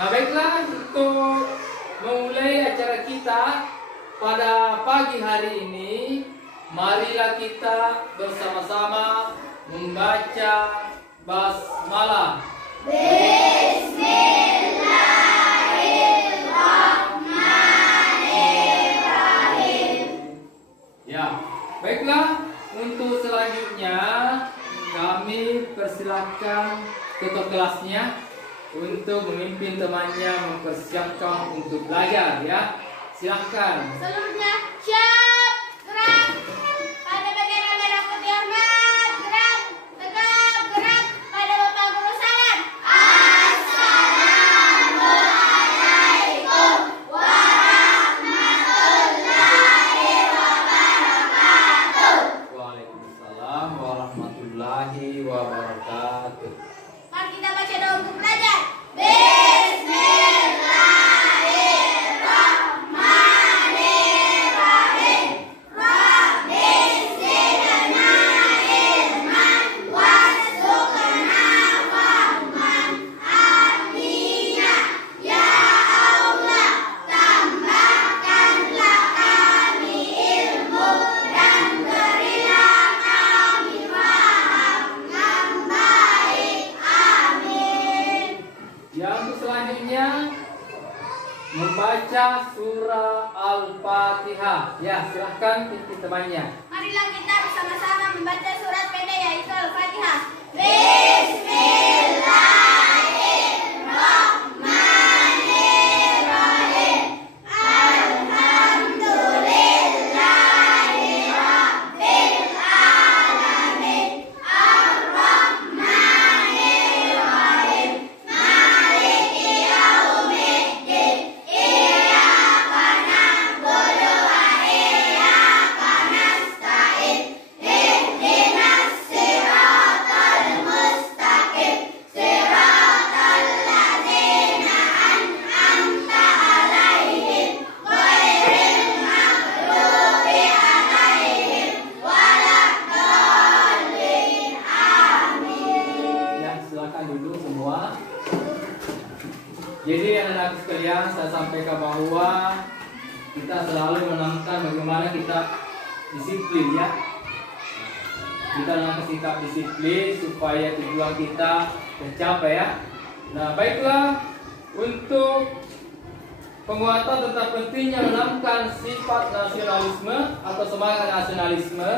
Nah baiklah, untuk memulai acara kita pada pagi hari ini, marilah kita bersama-sama membaca basmalah. Ya, baiklah, untuk selanjutnya kami persilakan ketua kelasnya untuk memimpin temannya mempersiapkan untuk belajar ya. Silakan. Seluruhnya siap, gerak. Pada bagian merah putih hormat, gerak, tegap, gerak. Pada Bapak Guru salam. Assalamualaikum warahmatullahi wabarakatuh. Waalaikumsalam warahmatullahi wabarakatuh. Mari kita baca doa untuk belajar. Membaca surah Al-Fatihah. Ya, silahkan pimpin temannya. Marilah kita bersama-sama membaca surat pendek yaitu Al-Fatihah. Jadi anak-anak sekalian, saya sampaikan bahwa kita selalu menanamkan bagaimana kita disiplin ya. Kita menanamkan sikap disiplin supaya tujuan kita tercapai ya. Nah baiklah, untuk penguatan tentang pentingnya menanamkan sifat nasionalisme atau semangat nasionalisme,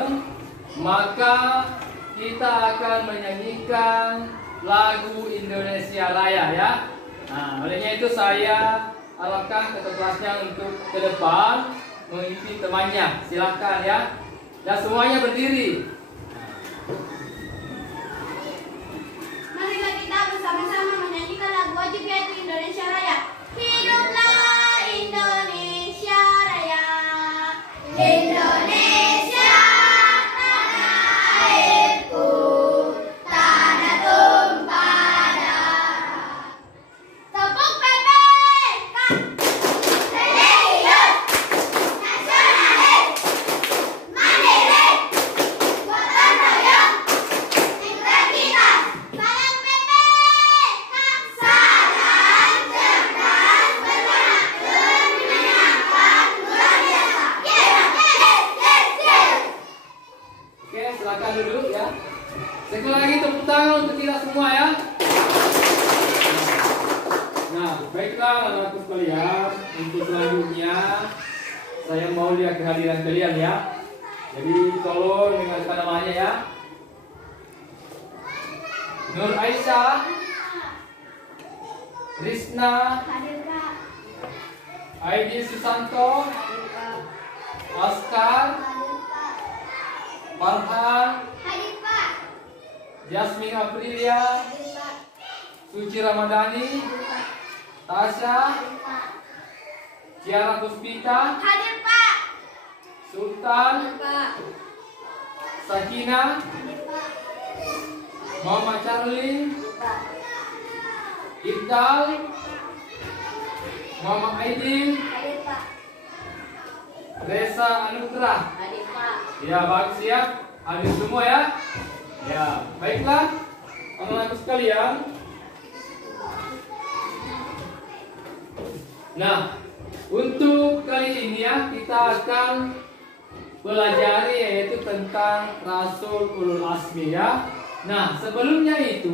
maka kita akan menyanyikan lagu Indonesia Raya ya. Nah, olehnya itu saya arahkan ketua kelasnya untuk ke depan mengikuti temannya. Silakan ya. Dan semuanya berdiri. Marilah kita bersama-sama menyanyikan lagu wajib yaitu Indonesia Raya. Hiduplah Indonesia Raya. Indonesia tanah airku, tanah tumpah darah. Tepuk PPK. Religius, nasionalis, mandiri, gotong royong, integritas. Salam PPK. Salam cerdas, bergerak menyenangkan, luar biasa. Yes. Oke, silakan duduk ya. Sekali lagi tepuk tangan untuk kita semua ya. Nah, baiklah anak-anakku sekalian, untuk selanjutnya saya mau lihat kehadiran kalian ya. Jadi tolong dengarkan namanya ya. Nur Aisyah, Risna, Hadir Kak. Aidi Susanto, Oscar, Hadir Kak. Farhan, Hadir Pak. Jasmine Aprilia, Hadir Pak. Suci Ramadhani, Hadir Pak. Tasya, Hadir Pak. Ciara Puspita, Hadir Pak. Sultan, Hadir Pak. Sakina, Hadir Pak. Muhammad Charlie, Hadir Pak. Iqbal, Muhammad Aidil, Hadir Pak. Reza Anugrah. Hadir Pak. Ya, bagus ya. Hadir semua ya. Ya, baiklah. Anak-anak sekalian, Nah, untuk kali ini ya kita akan pelajari yaitu tentang Rasul Ulul Azmi ya. Nah, sebelumnya itu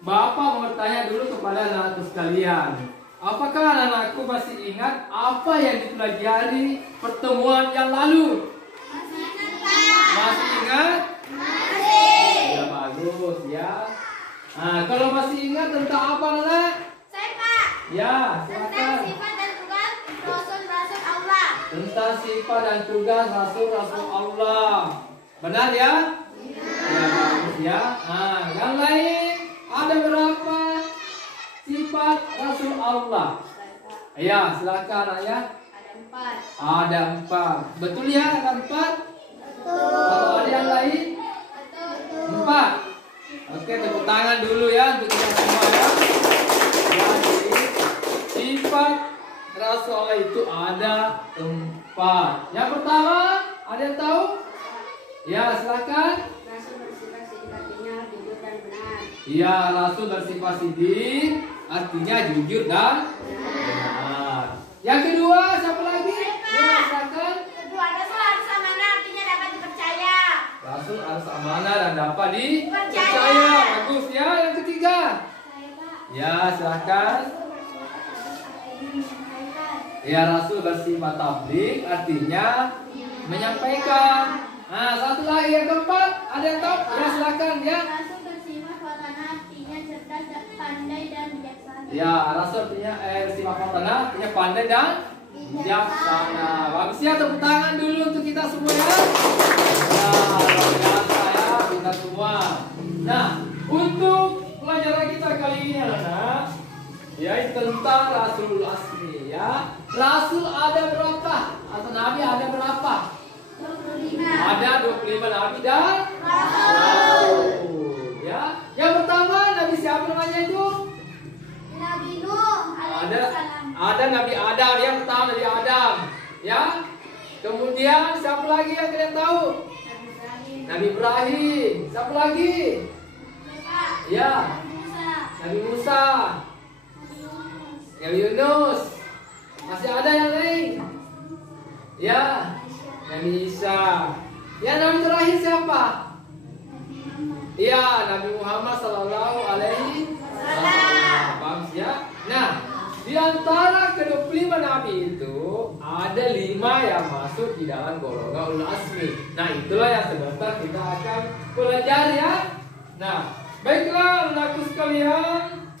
Bapak mau bertanya dulu kepada anak-anakku sekalian. Apakah anak-anakku masih ingat apa yang dipelajari pertemuan yang lalu? Masih ingat? Masih. Ya bagus ya. Nah, kalau masih ingat tentang apa anak? Saya Pak. Ya, Tentang silakan. sifat dan tugas Rasul-Rasul Allah. Tentang sifat dan tugas Rasul-Rasul Allah. Benar ya? Ya, bagus ya. Nah, yang lain ada berapa sifat Rasul Allah? Ya, silakan ya. Ada 4. Ada 4. Betul ya? Ada 4? Kalau ada yang lain? Betul. 4. Oke, tepuk tangan dulu ya untuk kita semua ya. Jadi, sifat Rasul Allah itu ada 4. Yang pertama, ada yang tahu? Ya, silakan. Rasul bersifat sidik, artinya jujur dan benar. Iya, Rasul bersifat sidik, artinya jujur dan benar. Yang kedua, siapa lagi? Ya, silakan. Kedua, Rasul harus amanah, artinya dapat dipercaya. Rasul harus amanah dan dapat dipercaya. Bagus ya. Yang ketiga. Saya Pak. Ya, silakan. Ya, Rasul bersifat tabligh, artinya menyampaikan. Nah, satu lagi yang keempat, ada yang tahu? Ya, silakan ya. Rasul bersifat watana, artinya cerdas, pandai dan bijaksana. Ya, Rasul artinya bersifat fatana, artinya pandai dan bijaksana. Bagus ya, tepuk tangan dulu untuk kita semua ya. Ya, luar biasa ya, kita semua. Nah, untuk pelajaran kita kali ini anak, yaitu tentang Rasul Azmi ya. Rasul ada berapa? Atau Nabi ada berapa? 25. Ada 25 Nabi dan Rasul. ya. Yang pertama Nabi siapa namanya itu? Nabi Nuh alaihissalam. Ada Nabi Adam yang pertama Nabi Adam ya. Kemudian siapa lagi yang kalian tahu? Nabi Ibrahim. Nabi Ibrahim. Siapa lagi? Musa. Ya. Nabi Musa. Nabi Musa. Nabi Yunus. Nabi Yunus. Masih ada yang lain? Ya. Nabi Isa. Ya, Nabi terakhir siapa? Iya, Nabi Muhammad Sallallahu Alaihi Wasallam. Bagus ya. Nah, di antara ke-25 Nabi itu ada 5 yang masuk di dalam golongan Ulul Azmi. Nah, itulah yang sebentar kita akan pelajari ya. Nah, baiklah anakku sekalian.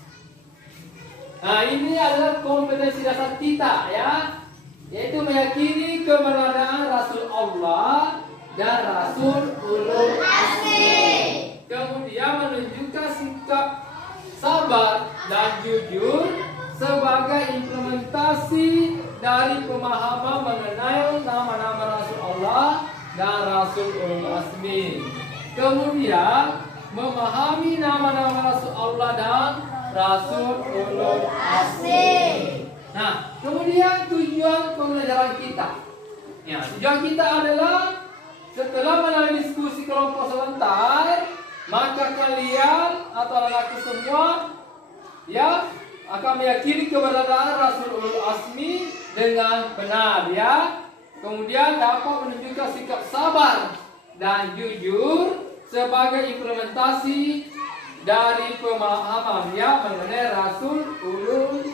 Nah, ini adalah kompetensi dasar kita ya, yaitu meyakini keberadaan Rasul Allah dan Rasul Ulul Azmi. Kemudian menunjukkan sikap sabar dan jujur sebagai implementasi dari pemahaman mengenai nama-nama Rasul Allah dan Rasul Ulul Azmi. Kemudian memahami nama-nama Rasul Allah dan Rasul Ulul Azmi. Nah, kemudian tujuan pembelajaran kita. Ya, tujuan kita adalah setelah melalui diskusi kelompok sebentar, maka kalian atau anak-anakku semua ya akan meyakini keberadaan Rasul Ulul Azmi dengan benar ya. Kemudian dapat menunjukkan sikap sabar dan jujur sebagai implementasi dari pemahaman ya mengenai Rasul Ulul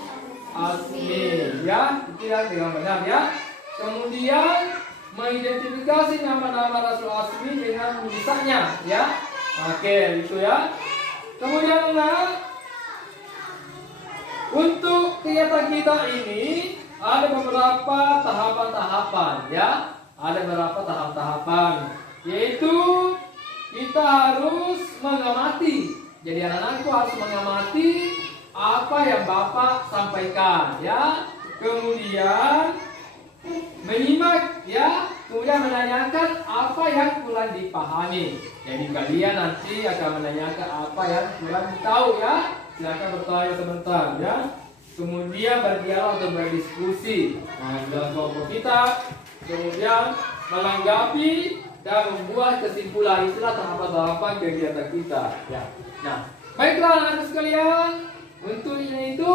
Azmi ya, itu yang dengan benar ya. Kemudian mengidentifikasi nama-nama Rasul Azmi dengan misalnya ya. Oke, itu ya. Kemudian untuk kegiatan kita ini ada beberapa tahapan-tahapan ya. Ada beberapa tahap-tahapan, yaitu kita harus mengamati. Jadi anak-anakku harus mengamati apa yang Bapak sampaikan ya. Kemudian menyimak ya. Kemudian menanyakan apa yang kurang dipahami. Jadi kalian nanti akan menanyakan apa yang kurang tahu ya. Silakan bertanya sebentar ya. Kemudian berdialog atau berdiskusi. Nah, dalam kelompok kita. Kemudian menanggapi dan membuat kesimpulan. Itulah tahapan-tahapan kegiatan kita ya. Nah, baiklah anak-anak sekalian, untuk ini itu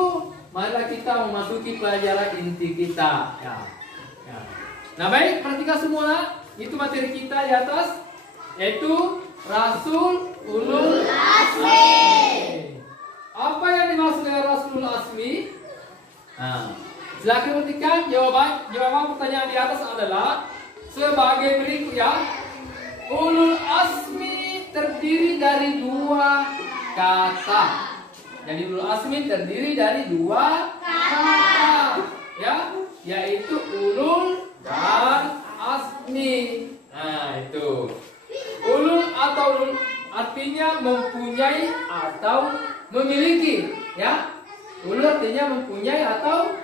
marilah kita kita memasuki pelajaran inti kita. Ya. Ya. Nah baik, perhatikan semua. Itu materi kita di atas, yaitu Rasul Ulul Azmi. Apa yang dimaksud dengan Rasul Ulul Azmi? Nah, silakan perhatikan jawaban pertanyaan di atas adalah sebagai berikut ya. Ulul Azmi terdiri dari 2 kata. Jadi Ulul Azmi terdiri dari 2 kata, ya, yaitu ulul dan azmi. Nah, itu. Ulul atau ulul artinya mempunyai atau memiliki, ya. Ulul artinya mempunyai atau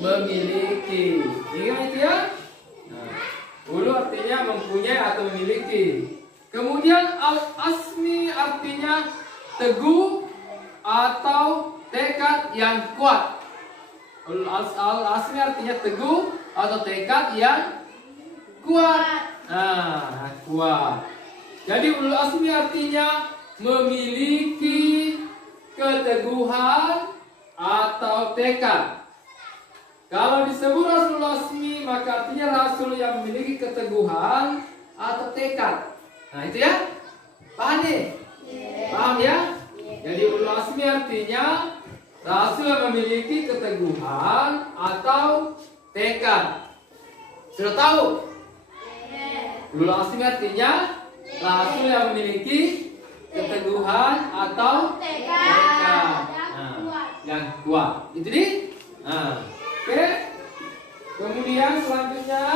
memiliki. Ingat itu ya. Nah, ulul artinya mempunyai atau memiliki. Kemudian al-azmi artinya teguh atau tekad yang kuat. Al-azmi artinya teguh atau tekad yang kuat. Nah, kuat. Jadi ulul azmi artinya memiliki keteguhan atau tekad. Kalau disebut Rasul Azmi, maka artinya Rasul yang memiliki keteguhan atau tekad. Nah itu ya, paham nih? Paham ya? Jadi ulul azmi artinya Rasul yang memiliki keteguhan atau tekad. Sudah tahu? Ulul azmi artinya Rasul yang memiliki keteguhan atau tekad yang kuat. Itu nih. Nah, oke. Kemudian selanjutnya,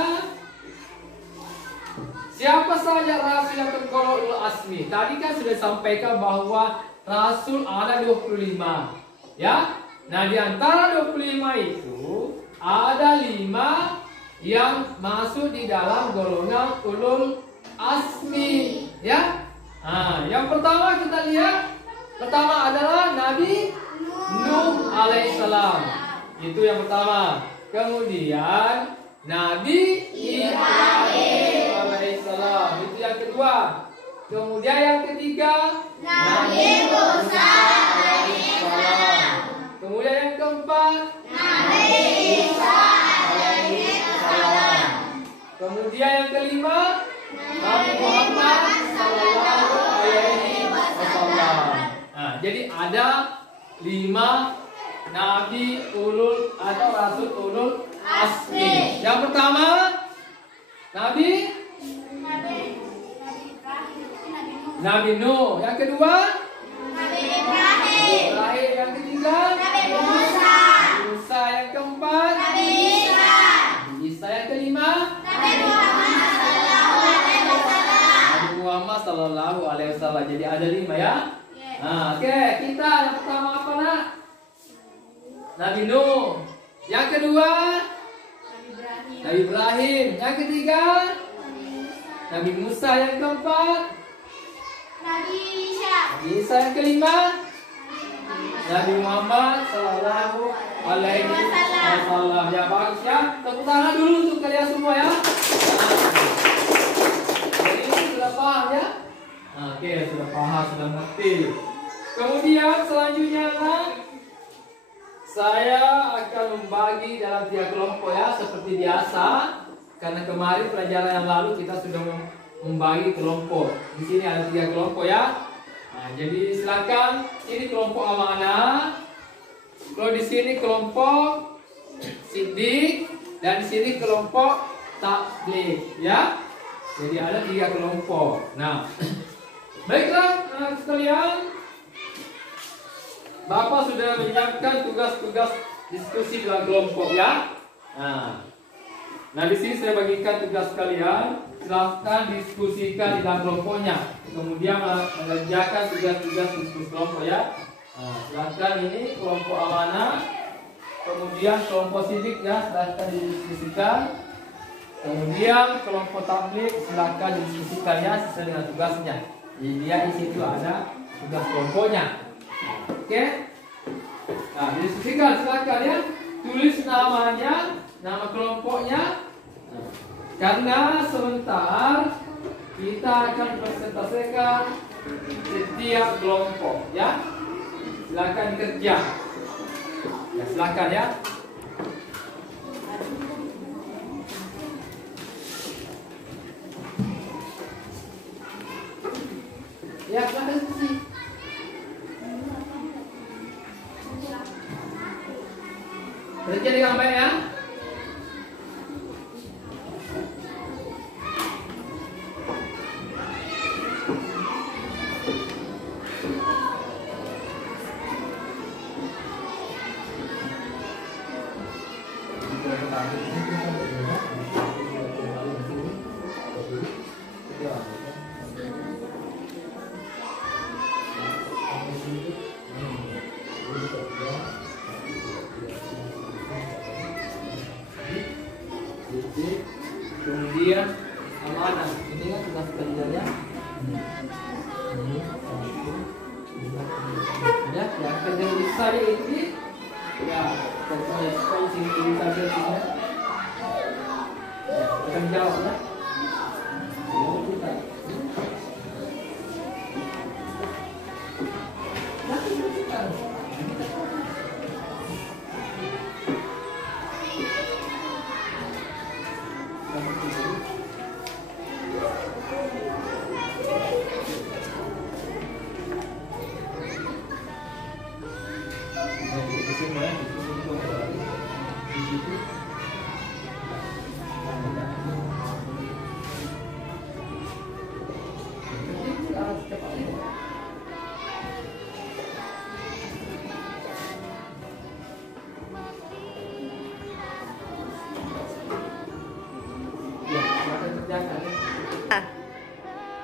siapa saja Rasul yang tergolong ulul azmi? Tadi kan sudah disampaikan bahwa Rasul ada 25, ya. Nah, di antara 25 itu ada 5 yang masuk di dalam golongan ulul azmi, ya. Nah, yang pertama kita lihat, pertama adalah Nabi Nuh alaihissalam. Itu yang pertama. Kemudian Nabi Ibrahim alaihissalam. Itu yang kedua. Kemudian yang ketiga Nabi Musa alaihissalam. Kemudian yang keempat Nabi Isa alaihissalam. Kemudian yang kelima Nabi Muhammad sallallahu alaihi wasallam. Nah, jadi ada 5 Nabi ulul atau Rasul ulul azmi. Yang pertama Nabi Nuh. Yang kedua Nabi Ibrahim. Yang ketiga Nabi Musa. Yang keempat Nabi Isa. Yang kelima Nabi Muhammad sallallahu alaihi wasallam. Jadi ada 5 ya. Nah, oke, kita yang pertama apa nak? Nabi Nuh. Yang kedua Nabi Ibrahim. Yang ketiga Nabi Musa. Yang keempat Nabi Isa. Yang kelima Nabi Muhammad sallallahu alaihi wasallam. Ya bagus ya. Tepuk tangan dulu untuk kalian semua ya. Jadi ini sudah paham ya? Oke, sudah paham, sudah ngerti. Kemudian selanjutnya saya akan membagi dalam 3 kelompok ya, seperti biasa. Karena kemarin pelajaran yang lalu kita sudah membagi kelompok. Di sini ada 3 kelompok ya. Nah, jadi silakan, ini kelompok amanah. Kalau di sini kelompok sidik dan di sini kelompok tabligh ya. Jadi ada 3 kelompok. Nah, baiklah sekalian, Bapak sudah menyiapkan tugas-tugas diskusi dalam kelompok ya. Nah di sini saya bagikan tugas kalian. Silahkan diskusikan di dalam kelompoknya. Kemudian mengerjakan tugas-tugas diskusi kelompok ya. Silahkan ini kelompok amanah. Kemudian kelompok sidik ya, silahkan didiskusikan. Kemudian kelompok tabligh silahkan didiskusikan ya sesuai dengan tugasnya. Jadi dia di situ ada tugas kelompoknya. Oke. Nah, didiskusikan silakan ya. Tulis namanya, nama kelompoknya. Karena sebentar kita akan presentasikan setiap kelompok ya. Silakan kerja. Ya, silakan ya. Ya, silakan diskusi. Kerja dengan baik ya. Kemudian amanah, ini kan tugas kerjanya. Ya, yang kerja besar ini, ya, kerja sekali sini bisa kerja. Ya, akan jawab ya.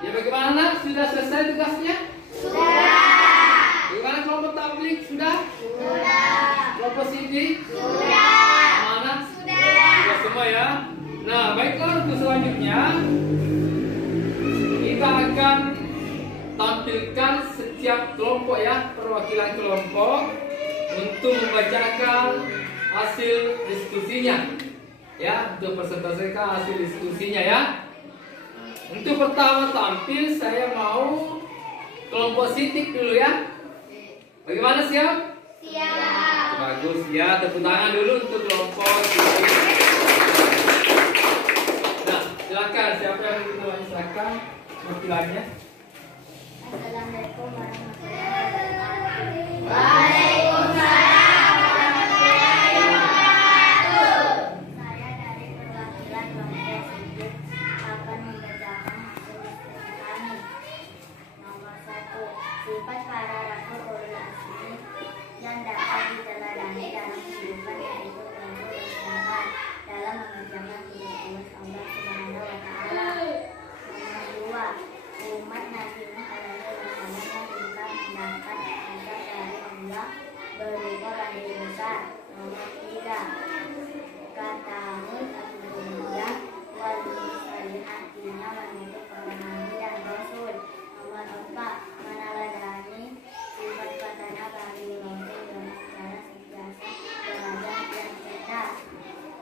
Ya, bagaimana nak? Sudah selesai tugasnya? Sudah. Bagaimana kelompok tablik? Sudah? Sudah. Kelompok sidik? Sudah. Amanah? Sudah. Sudah semua ya. Nah, baiklah untuk selanjutnya kita akan tampilkan setiap kelompok ya, perwakilan kelompok untuk membacakan hasil diskusinya. Ya, untuk presentasikan hasil diskusinya ya. Untuk pertama tampil saya mau kelompok sidik dulu ya. Bagaimana, siap? Siap. Bagus ya, tepuk tangan dulu untuk kelompok sidik. Nah, silakan siapa yang ingin mulai, silakan wakilannya. Assalamualaikum warahmatullahi wabarakatuh. Waalaikumsalam warahmatullahi wabarakatuh. Saya dari perwakilan kelompok sidik akan membacakan hasil diskusi kami. Nomor 1, sifat para rasul ulul azmi yang dapat diteladani dalam kehidupan yaitu ilmu dan sabar dalam mengerjakan tugas Allah Subhanahu wa taala. Nomor 2, umat Nabi Nuh alaihi wasallam yang juga mendapat azab dari Allah berupa banjir besar. Nomor 3, katamun al-dunia wal artinya menutup para nabi dan rasul. Nomor 4, meneladani sifat katanya bagi rasul dengan cara sentiasa belajar dan cerdas.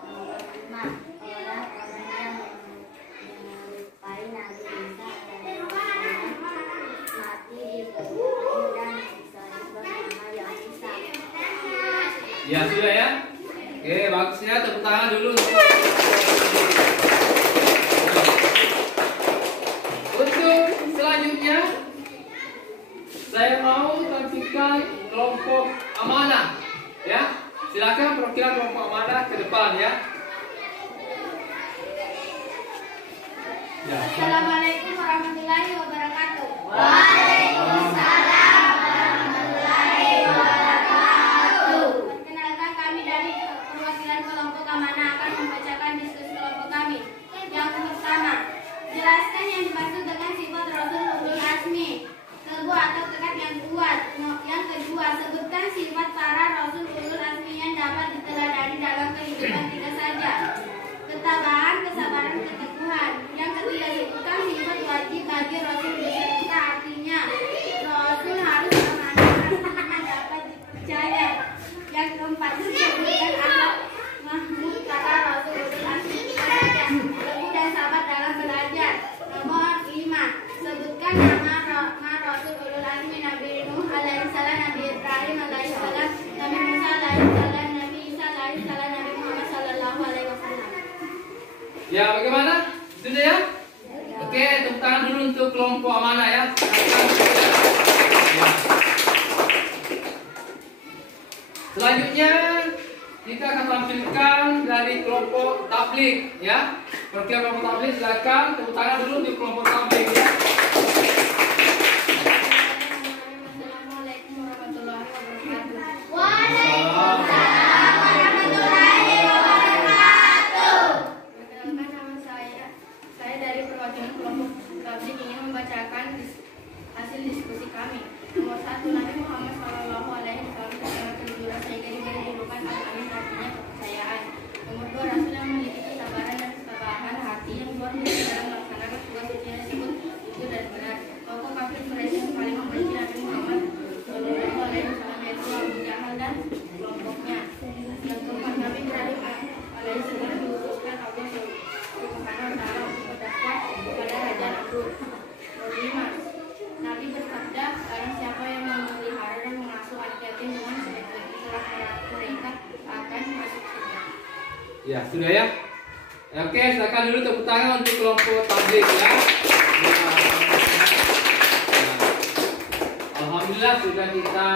Nomor 5, orang-orang yang menyerupai Nabi Isa alaihissalam mati dibunuh dan disiksa bersama yang Isa. Ya, sudah ya. Oke, bagusnya tepuk tangan dulu. Untuk selanjutnya saya mau tampilkan kelompok amanah. Ya, silakan perwakilan kelompok amanah ke depan ya. Ya, Assalamualaikum warahmatullahi wabarakatuh. Waalaikumsalam warahmatullahi wabarakatuh. Perkenalkan, kami dari perwakilan kelompok amanah akan membacakan diskusi kelompok kami. Yang pertama, jelaskan yang dimaksud dengan sifat Rasul ulul azmi. Teguh atau tekad yang kuat. Yang kedua, sebutkan sifat para Rasul ulul azmi yang dapat diteladani dalam kehidupan kita saja. Ketabahan, kesabaran, keteguhan. Yang ketiga, sebutkan sifat wajib bagi Rasul beserta artinya Rasul harus amanah artinya dapat dipercaya. Yang keempat, sebutkan akhlak mahmud para Rasul ulul azmi saja, teguh dan sabar dalam belajar. Nomor 5, sebutkan nama Rasul ulul azmi Nabi Nuh alaihissalam, Nabi Ibrahim alaihissalam, Nabi Musa alaihissalam, Nabi kelompok amanah ya. Selanjutnya kita akan tampilkan dari kelompok tabligh ya. Perwakilan kelompok tabligh silakan tepuk tangan dulu di kelompok tabligh ya. Assalamualaikum warahmatullahi wabarakatuh. Waalaikumsalam warahmatullahi wabarakatuh. Perkenalkan nama saya. Saya dari perwakilan kelompok tabligh ingin membacakan hasil diskusi kami. Nomor 1, Nabi Muhammad SAW sangat kejujuran sehingga diberi julukan Al-Amin, artinya kepercayaan. Nomor 2, Rasul yang memiliki kesabaran dan ketabahan hati yang luar biasa dalam melaksanakan tugas suci yang disebut jujur dan benar. Tokoh kafir Quraisy yang paling membenci Nabi Muhammad SAW yaitu Abu Jahal dan kelompoknya. Yang keempat, Nabi Ibrahim alaihissalam diutuskan Allah Subhanahu wa Ta'ala untuk berdakwah kepada Raja Namrud. Nomor 5, Nabi bersabda, barang siapa yang memelihara dan mengasuh anak yatim dengan sebaik-baik itulah mereka akan masuk surga. Ya, sudah ya. Oke, silakan dulu tepuk tangan untuk kelompok tabligh ya. Alhamdulillah sudah kita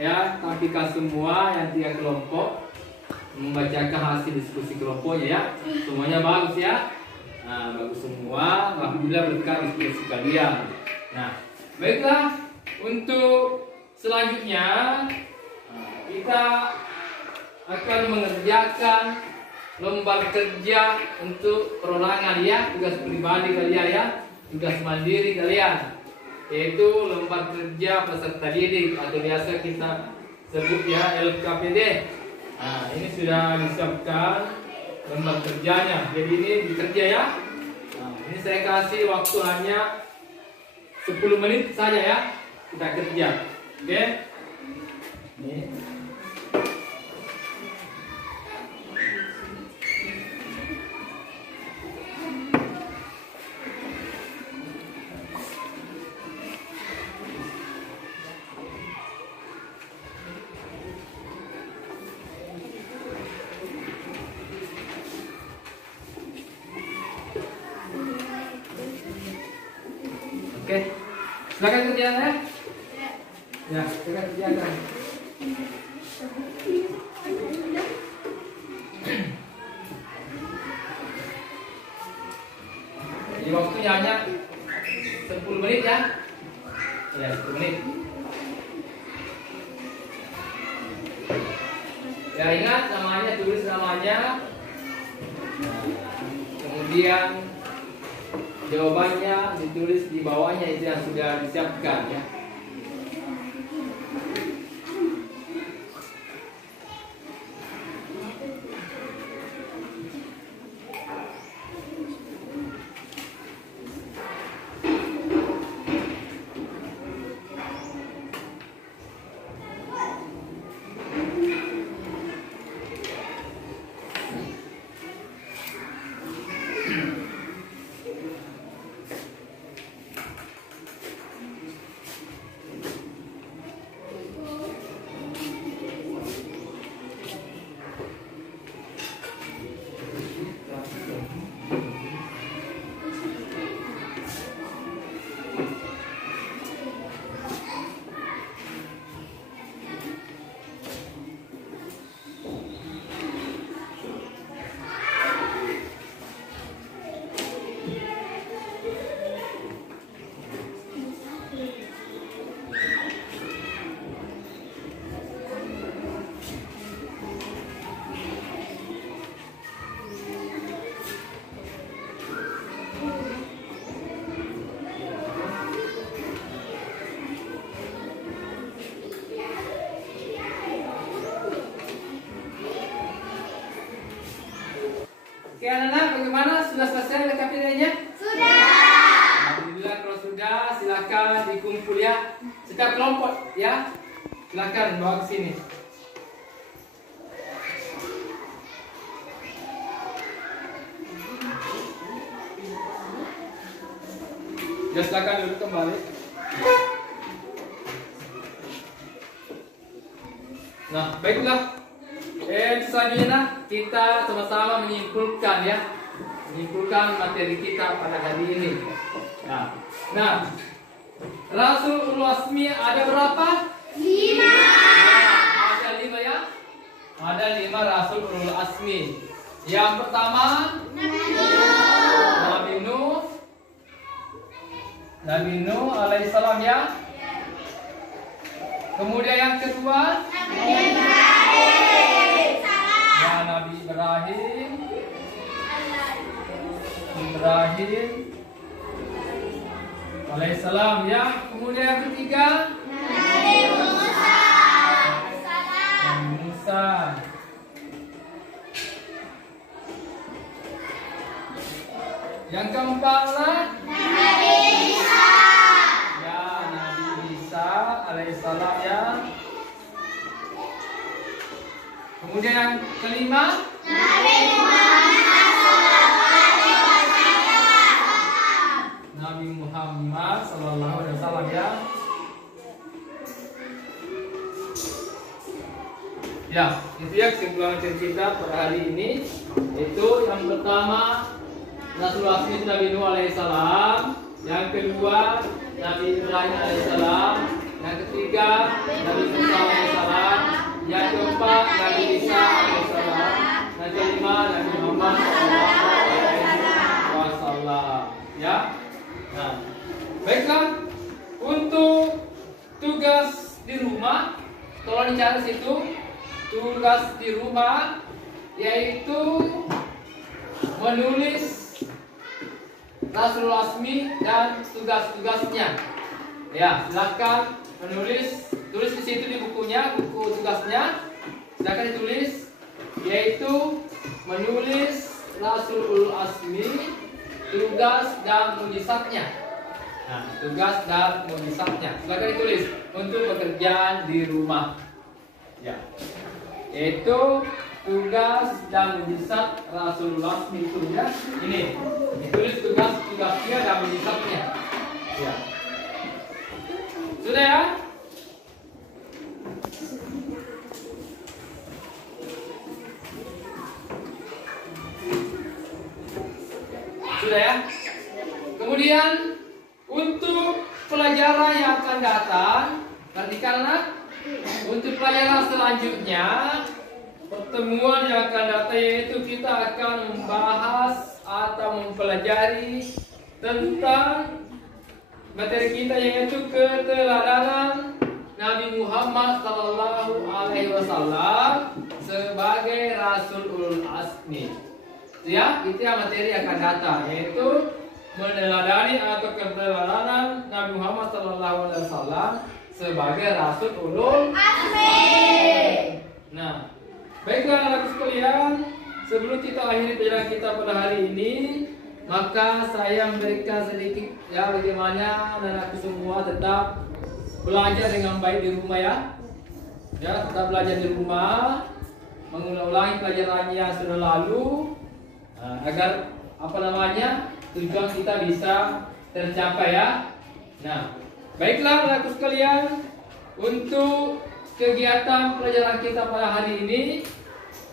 ya tampilkan semua yang 3 kelompok membacakan hasil diskusi kelompoknya ya. Semuanya bagus ya. Nah, bagus semua. Alhamdulillah berkat diskusi kalian. Nah, baiklah untuk selanjutnya kita akan mengerjakan lembar kerja untuk perorangan ya, tugas pribadi kalian ya, tugas mandiri kalian, yaitu lembar kerja peserta didik atau biasa kita sebut ya LKPD. Nah, ini sudah disiapkan lembar kerjanya, jadi ini bekerja ya. Nah, ini saya kasih waktu hanya 10 menit saja ya, kita kerja. Oke. Ini. Oke, silakan kerjaan ya. Ya, silakan kerjakan. Jadi waktunya hanya 10 menit ya. Ya, 10 menit. Ya, ingat namanya, tulis namanya. Kemudian jawabannya ditulis di bawahnya, itu yang sudah disiapkan ya. Oke anak-anak, bagaimana? Sudah selesai LKPD-nya? Sudah. Alhamdulillah kalau sudah, silakan dikumpul ya. Setiap kelompok ya. Silakan bawa ke sini. Ya silakan duduk kembali. Nah, baiklah. Selanjutnya kita sama-sama menyimpulkan ya, menyimpulkan materi kita pada hari ini. Nah, Nah, Rasul ulul azmi ada berapa? 5. Ada 5 ya? Ada 5 Rasul ulul azmi. Yang pertama Nabi Nuh alaihissalam ya. Kemudian yang kedua Nabi Ibrahim alaihissalam ya. Kemudian yang ketiga Nabi Musa. Yang keempat Nabi Isa. Ya, Nabi Isa alaihissalam ya. Kemudian yang kelima Nabi Muhammad sallallahu alaihi wasallam ya. Ya, itu ya kesimpulan cerita pada hari ini. Itu yang pertama Rasul Asmi Nabi Nuh alaihissalam, yang kedua Nabi Ibrahim alaihissalam, yang ketiga Nabi Musa alaihissalam, yang keempat Nabi Isa alaihissalam, yang kelima Nabi Muhammad sallallahu. Ya. Nah, baiklah, untuk tugas di rumah, tolong dicatat situ. Tugas di rumah yaitu menulis Rasul Asmi dan tugas-tugasnya. Ya, silakan tulis di situ di bukunya, buku tugasnya. Silakan ditulis, yaitu menulis Rasul Asmi, tugas dan mujizatnya. Nah, tugas dan mujizatnya. Silakan ditulis untuk pekerjaan di rumah. Ya, yaitu tugas dan mujizat Rasulullah itu ya. Ini ditulis tugasnya dan mujizatnya. Ya. Sudah ya? Sudah ya? Kemudian untuk pelajaran yang akan datang, perhatikanlah, untuk pelajaran selanjutnya, pertemuan yang akan datang yaitu kita akan membahas atau mempelajari tentang materi kita, yaitu keteladanan Nabi Muhammad sallallahu alaihi wasallam sebagai Rasul ulul azmi. Ya, itu yang materi yang akan datang, yaitu meneladani atau keteladanan Nabi Muhammad sallallahu alaihi wasallam sebagai Rasul ulul azmi. Nah, baiklah anak sekalian, sebelum kita akhiri pelajaran kita pada hari ini, maka saya memberikan sedikit ya bagaimana anak-anakku semua tetap belajar dengan baik di rumah ya. Ya, tetap belajar di rumah, mengulang-ulangi pelajaran yang sudah lalu, agar tujuan kita bisa tercapai ya. Nah, baiklah anak-anakku sekalian, untuk kegiatan pelajaran kita pada hari ini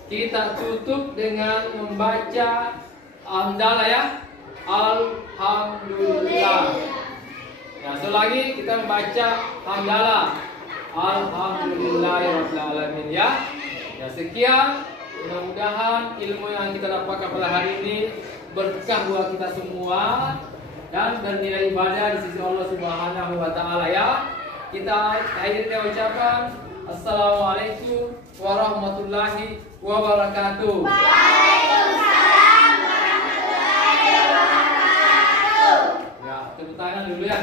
kita tutup dengan membaca hamdalah ya. Alhamdulillah. Ya, selagi kita membaca hamdalah. Alhamdulillahirabbil alamin ya. Ya, sekian. Mudah-mudahan ilmu yang kita dapatkan pada hari ini berkah buat kita semua dan bernilai ibadah di sisi Allah Subhanahu wa taala ya. Kita akhiri dengan ucapan Assalamualaikum warahmatullahi wabarakatuh. Waalaikumsalam warahmatullahi wabarakatuh. Ya, tepuk tangan dulu ya.